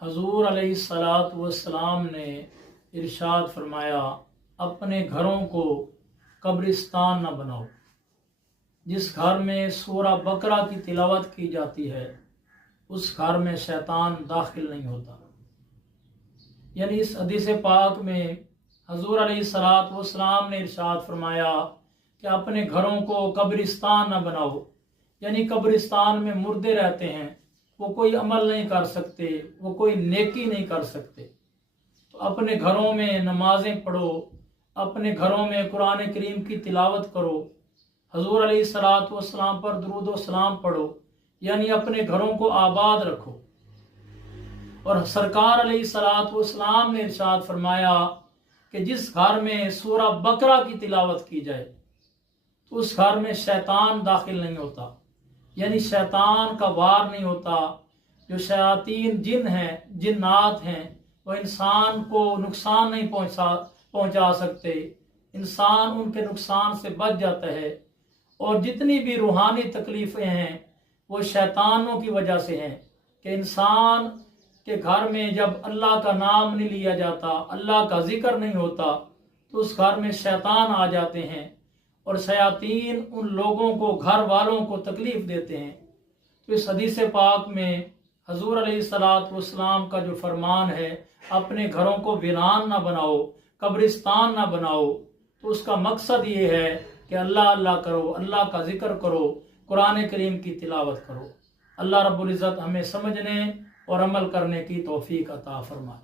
हजूर अलैहिस्सलातु वस्सलाम ने इरशाद फरमाया, अपने घरों को कब्रिस्तान न बनाओ। जिस घर में सूरा बकरा की तिलावत की जाती है उस घर में शैतान दाखिल नहीं होता। यानी इस हदीस पाक में हजूर अलैहिस्सलातु वस्सलाम ने इरशाद फरमाया कि अपने घरों को कब्रिस्तान न बनाओ। यानी कब्रिस्तान में मुर्दे रहते हैं, वो कोई अमल नहीं कर सकते, वो कोई नेकी नहीं कर सकते। तो अपने घरों में नमाजें पढ़ो, अपने घरों में कुरान करीम की तिलावत करो, हजूर अलैहिस्सलातु वस्सलाम पर दुरूद व सलाम पढ़ो, यानी अपने घरों को आबाद रखो। और सरकार अलैहिस्सलातु वस्सलाम ने इरशाद फरमाया कि जिस घर में सूरा बकरा की तिलावत की जाए तो उस घर में शैतान दाखिल नहीं होता। यानी शैतान का वार नहीं होता। जो शयातीन जिन हैं, जिन्नात हैं, वो इंसान को नुकसान नहीं पहुंचा सकते। इंसान उनके नुकसान से बच जाता है। और जितनी भी रूहानी तकलीफ़ें हैं वो शैतानों की वजह से हैं कि इंसान के घर में जब अल्लाह का नाम नहीं लिया जाता, अल्लाह का जिक्र नहीं होता, तो उस घर में शैतान आ जाते हैं और शयातीन उन लोगों को, घर वालों को तकलीफ़ देते हैं। तो इस हदीस पाक में हजूर अलैहिस्सलातु वस्सलाम का जो फरमान है, अपने घरों को वीरान ना बनाओ, कब्रिस्तान ना बनाओ, तो उसका मकसद ये है कि अल्लाह अल्लाह करो, अल्लाह का जिक्र करो, कुरान करीम की तिलावत करो। अल्लाह रब्बुल इज़्ज़त हमें समझने और अमल करने की तौफीक अता फरमाए।